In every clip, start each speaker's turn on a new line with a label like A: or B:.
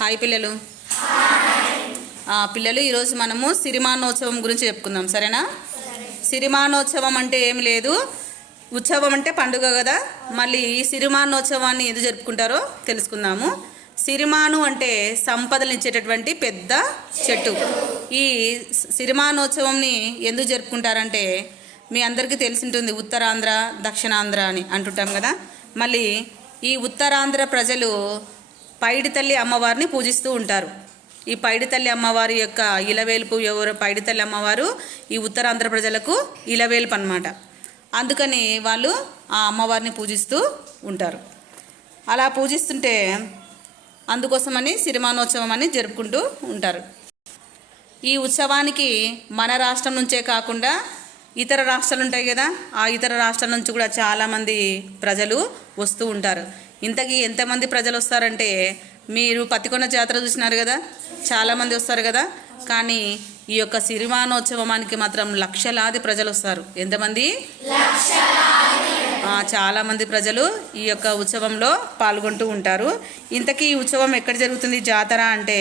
A: Hi పిల్లలు. పిల్లలు ఈరోజు మనము సిరిమానోత్సవం గురించి చెప్పుకుందాం సరేనా? సిరిమానోత్సవం అంటే ఏమి లేదు. ఉత్సవం అంటే పండుగ కదా. మళ్ళీ ఈ సిరిమానోత్సవాన్ని ఎందుకు జరుపుకుంటారో తెలుసుకుందాము. సిరిమాను అంటే సంపదలు ఇచ్చేటటువంటి పెద్ద చెట్టు. ఈ సిరిమానోత్సవంని ఎందుకు జరుపుకుంటారంటే మీ అందరికీ తెలిసింటుంది ఉత్తరాంధ్ర దక్షిణాంధ్ర అని అంటుంటాం కదా. మళ్ళీ ఈ ఉత్తరాంధ్ర ప్రజలు పైడి తల్లి అమ్మవారిని పూజిస్తూ ఉంటారు. ఈ పైడి తల్లి అమ్మవారి యొక్క ఇలవేల్పు ఎవరు పైడి తల్లి అమ్మవారు ఈ ఉత్తరాంధ్ర ప్రజలకు ఇలవేల్పు అనమాట అందుకని వాళ్ళు ఆ అమ్మవారిని పూజిస్తూ ఉంటారు. అలా పూజిస్తుంటే అందుకోసమని సిరిమానోత్సవం అని జరుపుకుంటూ ఉంటారు. ఈ ఉత్సవానికి మన రాష్ట్రం నుంచే కాకుండా ఇతర రాష్ట్రాలు ఉంటాయి కదా ఆ ఇతర రాష్ట్రాల నుంచి కూడా చాలామంది ప్రజలు వస్తూ ఉంటారు. ఇంతకీ ఎంతమంది ప్రజలు వస్తారంటే మీరు పత్తికొండ జాతర చూసినారు కదా చాలామంది వస్తారు కదా కానీ ఈ యొక్క సిరిమానోత్సవానికి మాత్రం లక్షలాది ప్రజలు వస్తారు. ఎంతమంది? చాలామంది ప్రజలు ఈ యొక్క ఉత్సవంలో పాల్గొంటూ ఉంటారు. ఇంతకీ ఈ ఉత్సవం ఎక్కడ జరుగుతుంది జాతర అంటే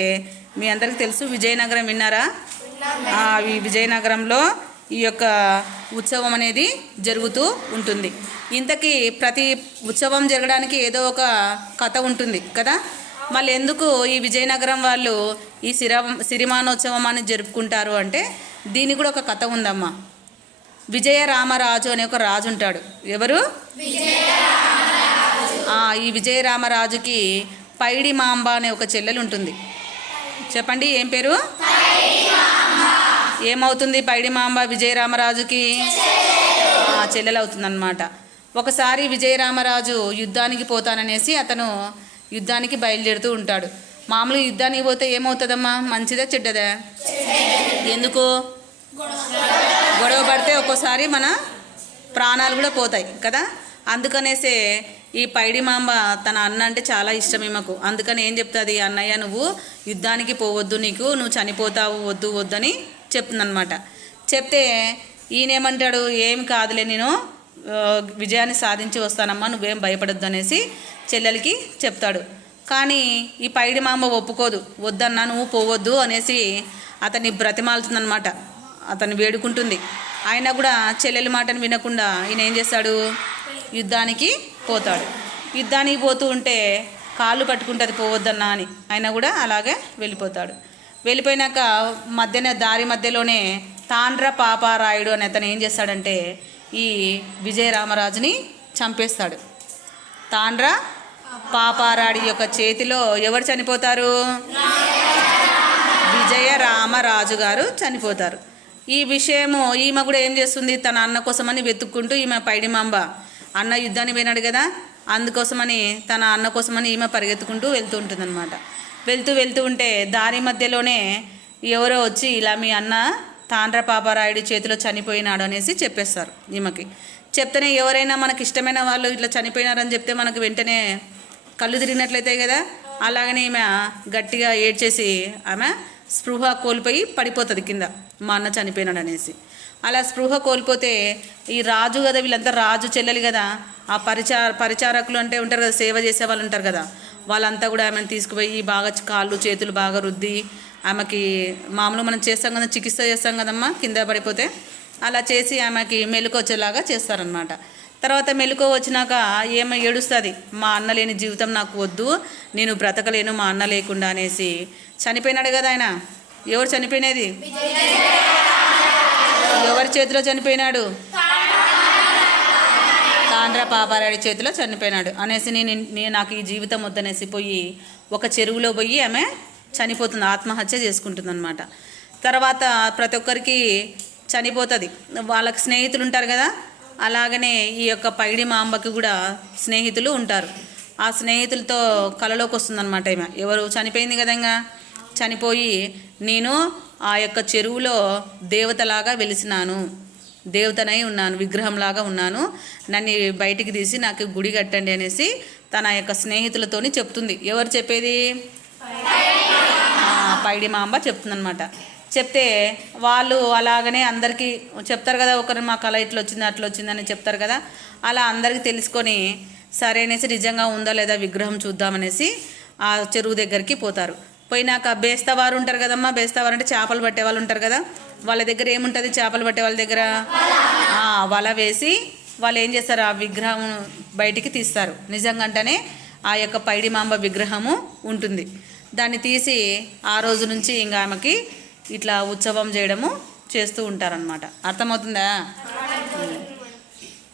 A: మీ అందరికీ తెలుసు విజయనగరం విన్నారా? ఈ విజయనగరంలో ఈ యొక్క ఉత్సవం అనేది జరుగుతూ ఉంటుంది. ఇంతకీ ప్రతి ఉత్సవం జరగడానికి ఏదో ఒక కథ ఉంటుంది కదా? మళ్ళీ ఎందుకు ఈ విజయనగరం వాళ్ళు ఈ సిర సిరిమానోత్సవం అని జరుపుకుంటారు అంటే దీనికి కూడా ఒక కథ ఉందమ్మా. విజయ రామరాజు అనే ఒక రాజు ఉంటాడు. ఎవరు? ఈ విజయ రామరాజుకి పైడి మాంబ అనే ఒక చెల్లెలు ఉంటుంది. చెప్పండి ఏం పేరు? ఏమవుతుంది పైడి మాంబ విజయ రామరాజుకి ఆ, చెల్లెలు ఒకసారి విజయరామరాజు యుద్ధానికి పోతాననేసి అతను యుద్ధానికి బయలుదేరుతూ ఉంటాడు. మామూలు యుద్ధానికి పోతే ఏమవుతుందమ్మా? మంచిదా చెడ్డదా? ఎందుకు? గొడవ పడితే ఒక్కోసారి మన ప్రాణాలు కూడా పోతాయి కదా? అందుకనేసే ఈ పైడి మాంబ తన అన్న అంటే చాలా ఇష్టం ఈమెకు అందుకని ఏం చెప్తుంది? అన్నయ్య నువ్వు యుద్ధానికి పోవద్దు నీకు నువ్వు చనిపోతావు వద్దు వద్దని చెప్తుందనమాట చెప్తే ఈయనేమంటాడు ఏం కాదులే నేను విజయాన్ని సాధించి వస్తానమ్మా నువ్వేం భయపడొద్దు అనేసి చెల్లెలకి చెప్తాడు. కానీ ఈ పైడి మామ ఒప్పుకోదు. వద్దన్నా నువ్వు పోవద్దు అనేసి అతన్ని బ్రతిమాలుతుందనమాట అతన్ని వేడుకుంటుంది. ఆయన కూడా చెల్లెలి మాటను వినకుండా ఈయన ఏం చేస్తాడు? యుద్ధానికి పోతాడు. యుద్ధానికి పోతూ ఉంటే కాళ్ళు పట్టుకుంటుంది పోవద్దన్నా అని. ఆయన కూడా అలాగే వెళ్ళిపోతాడు. వెళ్ళిపోయినాక మధ్యన దారి మధ్యలోనే తాండ్ర పాపారాయుడు అని అతను ఏం చేస్తాడంటే ఈ విజయరామరాజుని చంపేస్తాడు. తాండ్ర పాపారాడి యొక్క చేతిలో ఎవరు చనిపోతారు? విజయరామరాజు గారు చనిపోతారు. ఈ విషయము ఈమె కూడా ఏం చేస్తుంది? తన అన్న కోసమని వెతుక్కుంటూ ఈమె పైడిమాంబ అన్న యుద్ధాన్ని పోయినాడు కదా అందుకోసమని తన అన్న కోసమని ఈమె పరిగెత్తుకుంటూ వెళ్తూ ఉంటుందన్నమాట. వెళ్తూ వెళ్తూ ఉంటే దారి మధ్యలోనే ఎవరో వచ్చి ఇలా మీ అన్న తాండ్ర పాపారాయుడు చేతిలో చనిపోయినాడు అనేసి చెప్పేస్తారు ఈమెకి. చెప్తేనే ఎవరైనా మనకి ఇష్టమైన వాళ్ళు ఇట్లా చనిపోయినారని చెప్తే మనకు వెంటనే కళ్ళు తిరిగినట్లయితే కదా? అలాగనే ఈమె గట్టిగా ఏడ్చేసి ఆమె స్పృహ కోల్పోయి పడిపోతుంది కింద మా అన్న చనిపోయినాడు అనేసి. అలా స్పృహ కోల్పోతే ఈ రాజు కదా వీళ్ళంతా రాజు చెల్లెలు కదా. ఆ పరిచార పరిచారకులు అంటే ఉంటారు కదా సేవ చేసే వాళ్ళు ఉంటారు కదా. వాళ్ళంతా కూడా ఆమెను తీసుకుపోయి బాగా కాళ్ళు చేతులు బాగా రుద్ది ఆమెకి మామూలు మనం చేస్తాం కదా చికిత్స చేస్తాం కదమ్మా కింద పడిపోతే అలా చేసి ఆమెకి మెలకు వచ్చేలాగా చేస్తారనమాట తర్వాత మెలకు వచ్చినాక ఏమో ఏడుస్తుంది మా అన్న లేని జీవితం నాకు వద్దు నేను బ్రతకలేను మా అన్న లేకుండా అనేసి. చనిపోయినాడు కదా ఆయన. ఎవరు చనిపోయినది? ఎవరి చేతిలో చనిపోయినాడు? తాండ్ర పాపారాడి చేతిలో చనిపోయినాడు. అనేసి నేను నేను నాకు ఈ జీవితం వద్దనేసి పోయి ఒక చెరువులో పోయి ఆమె చనిపోతుంది ఆత్మహత్య చేసుకుంటుంది అనమాట తర్వాత ప్రతి ఒక్కరికి చనిపోతుంది. వాళ్ళకి స్నేహితులు ఉంటారు కదా అలాగనే ఈ యొక్క పైడి మాంబకి కూడా స్నేహితులు ఉంటారు. ఆ స్నేహితులతో కలలోకి వస్తుందన్నమాట ఈమె. ఎవరు చనిపోయింది కదంగా చనిపోయి నేను ఆ యొక్క చెరువులో దేవతలాగా వెలిసినాను. దేవతనై ఉన్నాను విగ్రహంలాగా ఉన్నాను. నన్ను బయటికి తీసి నాకు గుడి కట్టండి అనేసి తన యొక్క స్నేహితులతోని చెప్తుంది. ఎవరు చెప్పేది? ఆ, పైడి మాంబ చెప్తుందనమాట చెప్తే వాళ్ళు అలాగనే అందరికీ చెప్తారు కదా ఒకరు మా కళ ఇట్లా వచ్చింది అట్లా వచ్చిందని చెప్తారు కదా. అలా అందరికీ తెలుసుకొని సరే అనేసి నిజంగా ఉందా లేదా విగ్రహం చూద్దామనేసి ఆ చెరువు దగ్గరికి పోతారు. పోయినాక బేస్తవారు ఉంటారు కదమ్మా బేస్తవారు అంటే చేపలు పట్టే వాళ్ళు ఉంటారు కదా వాళ్ళ దగ్గర ఏముంటుంది? చేపలు పట్టే వాళ్ళ దగ్గర? వల వేసి వాళ్ళు ఏం చేస్తారు? ఆ విగ్రహం బయటికి తీస్తారు. నిజంగానే ఆ యొక్క పైడిమాంబ విగ్రహము ఉంటుంది. దాన్ని తీసి ఆ రోజు నుంచి ఇంకా ఆమెకి ఇట్లా ఉత్సవం చేయడము చేస్తూ ఉంటారనమాట అర్థమవుతుందా?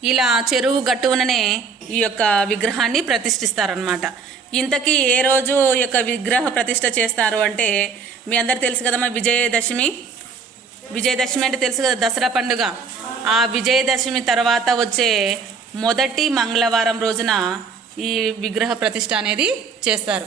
A: ఇలా చెరువు గట్టువుననే ఈ యొక్క విగ్రహాన్ని ప్రతిష్ఠిస్తారనమాట ఇంతకీ ఏ రోజు ఈ యొక్క విగ్రహ ప్రతిష్ఠ చేస్తారు అంటే మీ అందరు తెలుసు కదమ్మా విజయదశమి? విజయదశమి అంటే తెలుసు కదా దసరా పండుగ. ఆ విజయదశమి తర్వాత వచ్చే మొదటి మంగళవారం రోజున ఈ విగ్రహ ప్రతిష్ఠ అనేది చేస్తారు.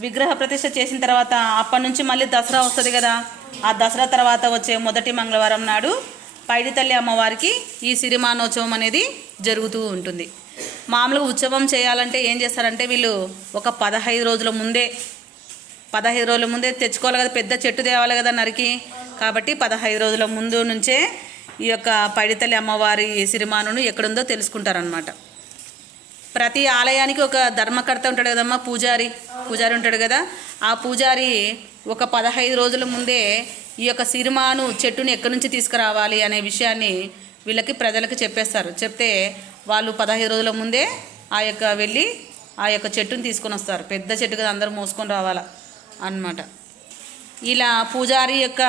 A: విగ్రహ ప్రతిష్ఠ చేసిన తర్వాత అప్పటి నుంచి మళ్ళీ దసరా వస్తుంది కదా. ఆ దసరా తర్వాత వచ్చే మొదటి మంగళవారం నాడు పైడితల్లి అమ్మవారికి ఈ సిరిమానోత్సవం అనేది జరుగుతూ ఉంటుంది. మామూలుగా ఉత్సవం చేయాలంటే ఏం చేస్తారంటే వీళ్ళు ఒక పదహైదు రోజుల ముందే పదహైదు రోజుల ముందే తెచ్చుకోవాలి కదా పెద్ద చెట్టు తేవాలి కదా నరికి. కాబట్టి పదహైదు రోజుల ముందు నుంచే ఈ యొక్క పైడితల్లి అమ్మవారి సిరిమానును ఎక్కడుందో తెలుసుకుంటారనమాట ప్రతి ఆలయానికి ఒక ధర్మకర్త ఉంటాడు కదమ్మా పూజారి. పూజారి ఉంటాడు కదా. ఆ పూజారి ఒక పదహైదు రోజుల ముందే ఈ యొక్క సిరిమాను చెట్టుని ఎక్కడి నుంచి తీసుకురావాలి అనే విషయాన్ని వీళ్ళకి ప్రజలకు చెప్పేస్తారు. చెప్తే వాళ్ళు పదహైదు రోజుల ముందే ఆ యొక్క వెళ్ళి ఆ యొక్క చెట్టుని తీసుకొని వస్తారు. పెద్ద చెట్టు కదా అందరూ మోసుకొని రావాలా అన్నమాట. ఇలా పూజారి యొక్క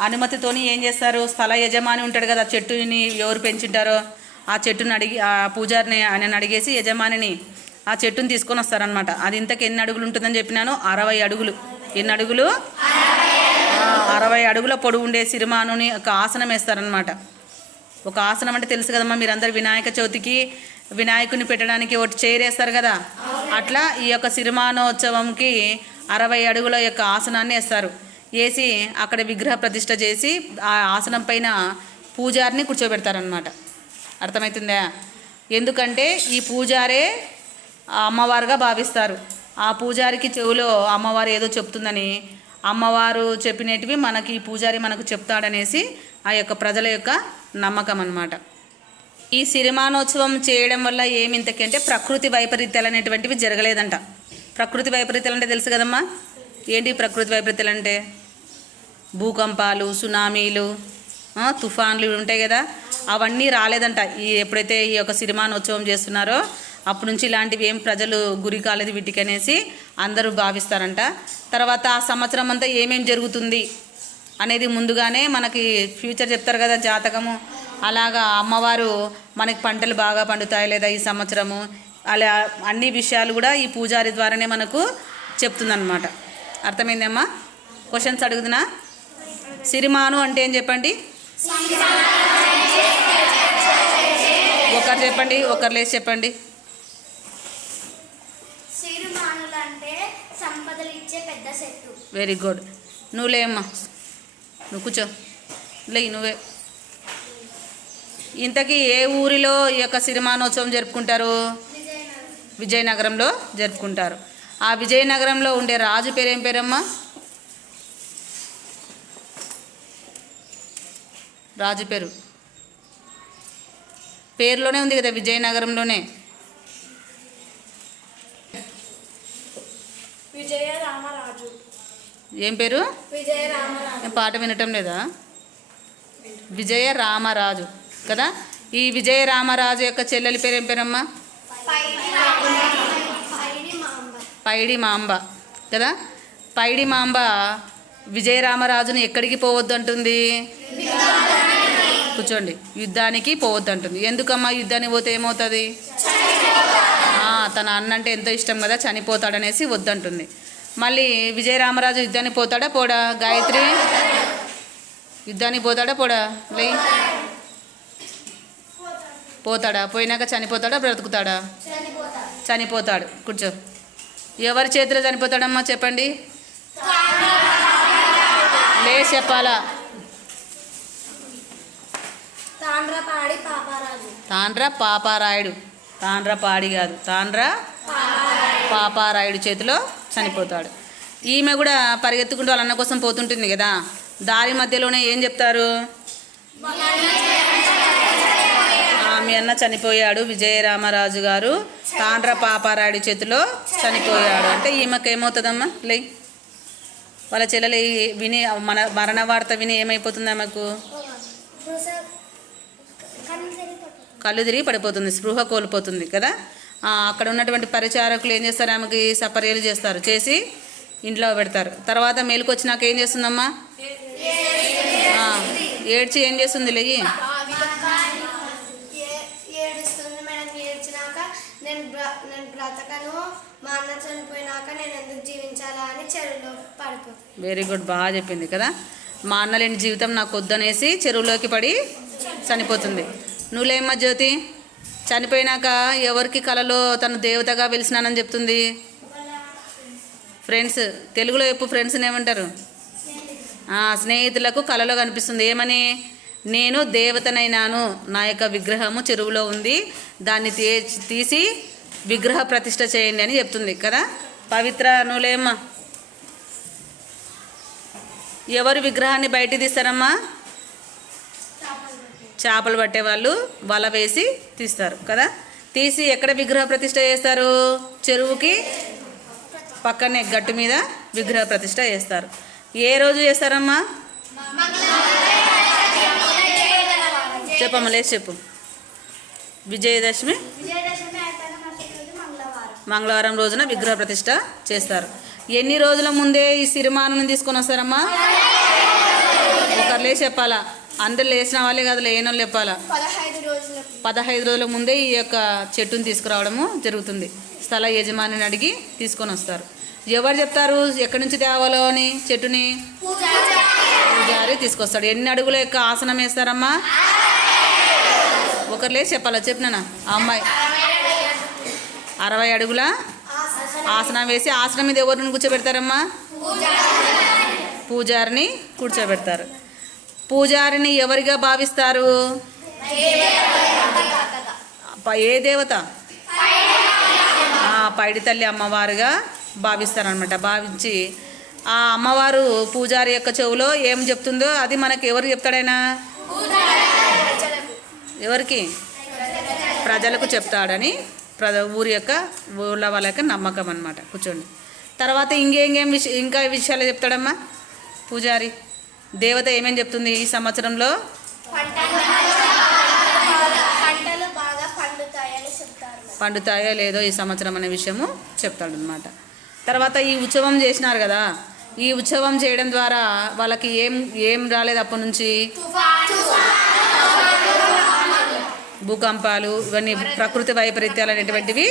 A: అనుమతితోని ఏం చేస్తారు? స్థల యజమాని ఉంటాడు కదా చెట్టుని ఎవరు పెంచుంటారో ఆ చెట్టుని అడిగి ఆ పూజారిని ఆయన అడిగేసి యజమానిని ఆ చెట్టుని తీసుకొని వస్తారనమాట అది ఇంతకు ఎన్ని అడుగులు ఉంటుందని చెప్పినాను? అరవై అడుగులు. ఎన్ని అడుగులు? అరవై అడుగుల పొడుగు ఉండే సిరిమానుని ఒక ఆసనం వేస్తారనమాట ఒక ఆసనం అంటే తెలుసు కదమ్మా మీరందరూ వినాయక చవితికి వినాయకుని పెట్టడానికి ఒకటి చైర్ వేస్తారు కదా? అట్లా ఈ యొక్క సిరిమానోత్సవంకి అరవై అడుగుల యొక్క ఆసనాన్ని వేస్తారు. వేసి అక్కడ విగ్రహ ప్రతిష్ట చేసి ఆ ఆసనం పైన పూజారిని కూర్చోబెడతారనమాట అర్థమవుతుందా ఎందుకంటే ఈ పూజారే అమ్మవారుగా భావిస్తారు. ఆ పూజారికి చెవిలో అమ్మవారు ఏదో చెప్తుందని అమ్మవారు చెప్పినటివి మనకి ఈ పూజారి మనకు చెప్తాడనేసి ఆ యొక్క ప్రజల యొక్క నమ్మకం అన్నమాట. ఈ సిరిమానోత్సవం చేయడం వల్ల ఏమింతకి అంటే ప్రకృతి వైపరీత్యాలు అనేటువంటివి జరగలేదంట. ప్రకృతి వైపరీత్యాలు అంటే తెలుసు కదమ్మా? ఏంటి ప్రకృతి వైపరీత్యాలు అంటే? భూకంపాలు సునామీలు తుఫాన్లు ఉంటాయి కదా. అవన్నీ రాలేదంట. ఈ ఎప్పుడైతే ఈ యొక్క సిరిమానోత్సవం చేస్తున్నారో అప్పటి నుంచి ఇలాంటివి ఏం ప్రజలు గురి కాలేదు వీటికనేసి అందరూ భావిస్తారంట. తర్వాత ఆ సంవత్సరం అంతా ఏమేం జరుగుతుంది అనేది ముందుగానే మనకి ఫ్యూచర్ చెప్తారు కదా జాతకము. అలాగా అమ్మవారు మనకి పంటలు బాగా పండుతాయి లేదా ఈ సంవత్సరము. అలా అన్ని విషయాలు కూడా ఈ పూజారి ద్వారానే మనకు చెప్తుందన్నమాట. అర్థమైందమ్మా? క్వశ్చన్స్ అడుగుతున్నా? సిరిమాను అంటే ఏం చెప్పండి? ఒకరు చెప్పండి ఒకరు లేచి చెప్పండి.
B: సిరిమానులు అంటే సంపదలు ఇచ్చే పెద్ద చెట్టు.
A: వెరీ గుడ్ నువ్వు లేమ్మా నువ్వు కూర్చో. లే నువ్వే. ఇంతకీ ఏ ఊరిలో ఈ యొక్క సిరిమానోత్సవం జరుపుకుంటారు? విజయనగరంలో జరుపుకుంటారు. ఆ విజయనగరంలో ఉండే రాజు పేరు ఏం పేరమ్మా? రాజు పేరు. పేరులోనే ఉంది కదా విజయనగరంలోనే. ఏం పేరు?
B: విజయ రామరాజు.
A: నేను పాట వినటం లేదా? విజయ రామరాజు. కదా? ఈ విజయ రామరాజు యొక్క చెల్లెలి పేరు ఏం పేరమ్మా?
B: పైడి మాంబ.
A: పైడి మాంబ. కదా? పైడి మాంబ విజయ రామరాజుని ఎక్కడికి పోవద్దు అంటుంది కూర్చోండి. యుద్ధానికి పోవద్దు అంటుంది ఎందుకమ్మా యుద్ధానికి పోతే ఏమవుతుంది? తన అన్న అంటే ఎంతో ఇష్టం కదా చనిపోతాడనేసి వద్దంటుంది. మళ్ళీ విజయరామరాజు యుద్ధానికి పోతాడా పోడా? గాయత్రి? యుద్ధానికి పోతాడా పోడా? లే. పోతాడా? పోయినాక చనిపోతాడా బ్రతుకుతాడా? చనిపోతాడు. కూర్చో. ఎవరి చేతిలో చనిపోతాడమ్మా చెప్పండి? లే చెప్పాలా?
B: తాండ్రపాడి పాపారాజు.
A: తాండ్ర పాపారాయుడు. తాండ్ర పాడి కాదు. తాండ్ర పాపారాయుడు చేతిలో చనిపోతాడు. ఈమె కూడా పరిగెత్తుకుంటూ వాళ్ళ అన్న కోసం పోతుంటుంది కదా. దారి మధ్యలోనే ఏం చెప్తారు? మీ అన్న చనిపోయాడు విజయరామరాజు గారు తాండ్ర పాపారాయుడి చేతిలో చనిపోయాడు. అంటే ఈమెకు ఏమవుతుందమ్మా? లే వాళ్ళ చెల్లెలు విని మన మరణ వార్త విని ఏమైపోతుంది ఆమెకు? కళ్ళు తిరిగి పడిపోతుంది స్పృహ కోల్పోతుంది కదా? అక్కడ ఉన్నటువంటి పరిచారకులు ఏం చేస్తారు? ఆమెకి సపర్యలు చేస్తారు చేసి ఇంట్లో పెడతారు. తర్వాత మేలుకొచ్చినాక ఏం చేస్తుందమ్మా? ఏడ్చి ఏం చేస్తుంది లేయి?
B: ఏ- ఏడుస్తుంది మేడం ఏడ్చినాక నేను బ్ర- నేను బ్రతకను మా అన్న చనిపోయినాక నేను ఎందుకు జీవించాలా అని చెరువులో పడిపోతుంది.
A: వెరీ గుడ్ బాగా చెప్పింది కదా? మా అన్న లేని జీవితం నాకు వద్దనేసి చెరువులోకి పడి చనిపోతుంది. నువ్వులేమ్మా జ్యోతి చనిపోయినాక ఎవరికి కలలో తను దేవతగా వెలిసినానని చెప్తుంది? ఫ్రెండ్స్ తెలుగులో ఎప్పుడు ఫ్రెండ్స్ని ఏమంటారు స్నేహితులకు కలలో కనిపిస్తుంది. ఏమని? నేను దేవతనైనాను. నా యొక్క విగ్రహము చెరువులో ఉంది. దాన్ని తీ తీసి విగ్రహ ప్రతిష్ట చేయండి అని చెప్తుంది కదా? పవిత్ర నువ్వులేమ్మా ఎవరు విగ్రహాన్ని బయట తీస్తారమ్మా? చేపలు పట్టే వాళ్ళు వల వేసి తీస్తారు కదా? తీసి ఎక్కడ విగ్రహ ప్రతిష్ఠ చేస్తారు? చెరువుకి పక్కనే గట్టు మీద విగ్రహ ప్రతిష్ట చేస్తారు. ఏ రోజు చేస్తారమ్మా? చెప్పమ్మా లేచి చెప్పు. విజయదశమి?
B: మంగళవారం
A: రోజున విగ్రహ ప్రతిష్ట చేస్తారు. ఎన్ని రోజుల ముందే ఈ సిరిమాను తీసుకొని వస్తారమ్మా? ఒకరు లేచి చెప్పాలా? అందరు లేచిన వాళ్ళే కదా లేని వాళ్ళు చెప్పాలా
B: పదహైదు
A: రోజుల ముందే. ఈ యొక్క చెట్టుని తీసుకురావడము జరుగుతుంది. స్థల యజమానిని అడిగి తీసుకొని వస్తారు. ఎవరు చెప్తారు? ఎక్కడి నుంచి తేవాలో అని చెట్టుని? పూజారి తీసుకొస్తాడు. ఎన్ని అడుగుల యొక్క ఆసనం వేస్తారమ్మా? ఒకరు లేచి చెప్పాలా? చెప్పినానా ఆ అమ్మాయి. అరవై అడుగుల ఆసనం వేసి ఆసనం మీద ఎవరిని కూర్చోబెడతారమ్మా? పూజారిని కూర్చోబెడతారు. పూజారిని ఎవరిగా భావిస్తారు? ఏ దేవత? పైడి తల్లి అమ్మవారుగా భావిస్తారనమాట భావించి ఆ అమ్మవారు పూజారి యొక్క చెవులో ఏం చెప్తుందో అది మనకి ఎవరు చెప్తాడైనా? ఎవరికి? ప్రజలకు చెప్తాడని ప్రజ ఊరి యొక్క ఊళ్ళ వాళ్ళ యొక్క నమ్మకం అనమాట కూర్చోండి. తర్వాత ఇంకేం విష ఇంకా విషయాలు చెప్తాడమ్మా? పూజారి. దేవత ఏమేం చెప్తుంది ఈ సంవత్సరంలో? పండుతాయో లేదో ఈ సంవత్సరం అనే విషయము చెప్తాడు అనమాట తర్వాత ఈ ఉత్సవం చేసినారు కదా ఈ ఉత్సవం చేయడం ద్వారా వాళ్ళకి ఏం ఏం రాలేదు అప్పటి నుంచి? భూకంపాలు ఇవన్నీ ప్రకృతి వైపరీత్యాలు అనేటువంటివి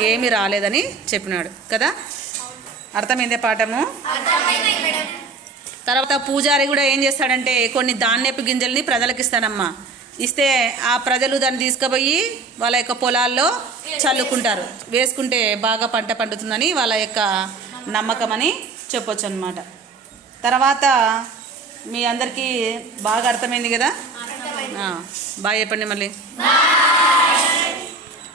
A: ఏమీ రాలేదని చెప్పినాడు కదా. అర్థమైందే పాఠము? తర్వాత పూజారి కూడా ఏం చేస్తాడంటే కొన్ని ధాన్యపు గింజల్ని ప్రజలకు ఇస్తాడమ్మా ఇస్తే ఆ ప్రజలు దాన్ని తీసుకుపోయి వాళ్ళ యొక్క పొలాల్లో చల్లుకుంటారు. వేసుకుంటే బాగా పంట పండుతుందని వాళ్ళ యొక్క నమ్మకం అని చెప్పొచ్చు అనమాట తర్వాత మీ అందరికీ బాగా అర్థమైంది కదా? ఆ, బాగా చెప్పండి మళ్ళీ.